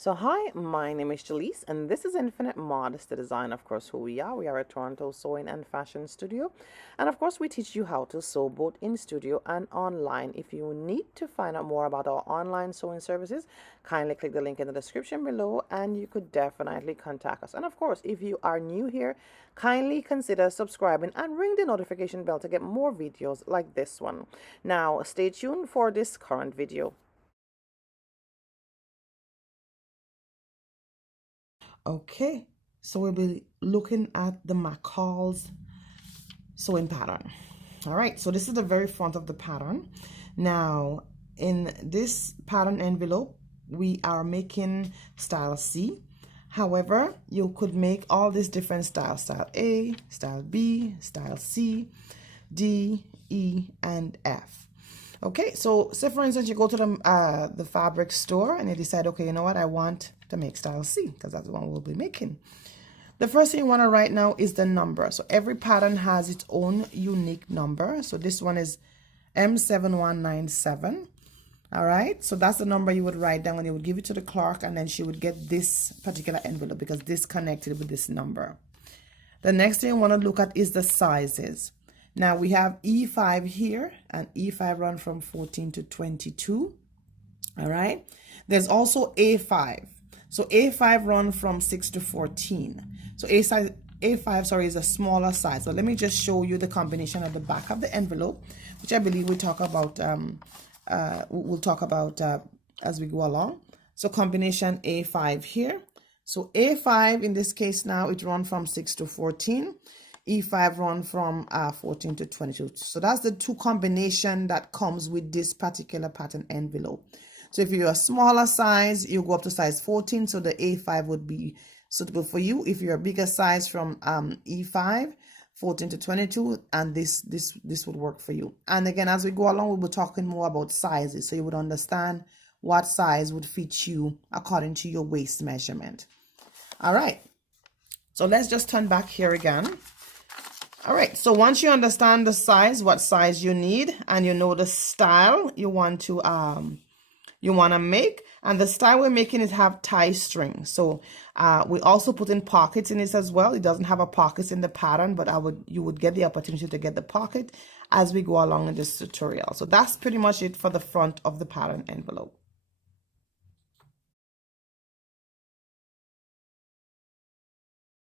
So hi, my name is Gellis and this is Infinite Modesty Design. Of course, who we are. We are a Toronto sewing and fashion studio. And of course, we teach you how to sew both in studio and online. If you need to find out more about our online sewing services, kindly click the link in the description below and you could definitely contact us. And of course, if you are new here, kindly consider subscribing and ring the notification bell to get more videos like this one. Now, stay tuned for this current video. Okay, so we'll be looking at the McCall's sewing pattern. All right, so this is the very front of the pattern. Now, in this pattern envelope, we are making style C. However, you could make all these different styles: style A, style B, style C, D, E, and F. Okay, so say for instance you go to the fabric store and you decide, okay, you know what, I want to make style C because that's the one we'll be making. The first thing you want to write now is the number. So every pattern has its own unique number. So this one is M7197. All right, so that's the number you would write down and you would give it to the clerk, and then she would get this particular envelope because this connected with this number. The next thing you want to look at is the sizes. Now we have E5 here, and E5 run from 14 to 22. All right. There's also A5. So A5 run from 6 to 14. So A5, sorry, is a smaller size. So let me just show you the combination at the back of the envelope, which I believe we'll talk about as we go along. So combination A5 here. So A5 in this case now, it run from 6 to 14. E5 run from 14 to 22. So that's the two combination that comes with this particular pattern envelope. So if you're a smaller size, you go up to size 14. So the A5 would be suitable for you. If you're a bigger size from E5, 14 to 22, and this would work for you. And again, as we go along, we'll be talking more about sizes, so you would understand what size would fit you according to your waist measurement. All right. So let's just turn back here again. All right, so once you understand the size, what size you need, and you know the style you want to make, and the style we're making is have tie string. So we also put in pockets in this as well. It doesn't have a pockets in the pattern, but you would get the opportunity to get the pocket as we go along in this tutorial. So that's pretty much it for the front of the pattern envelope.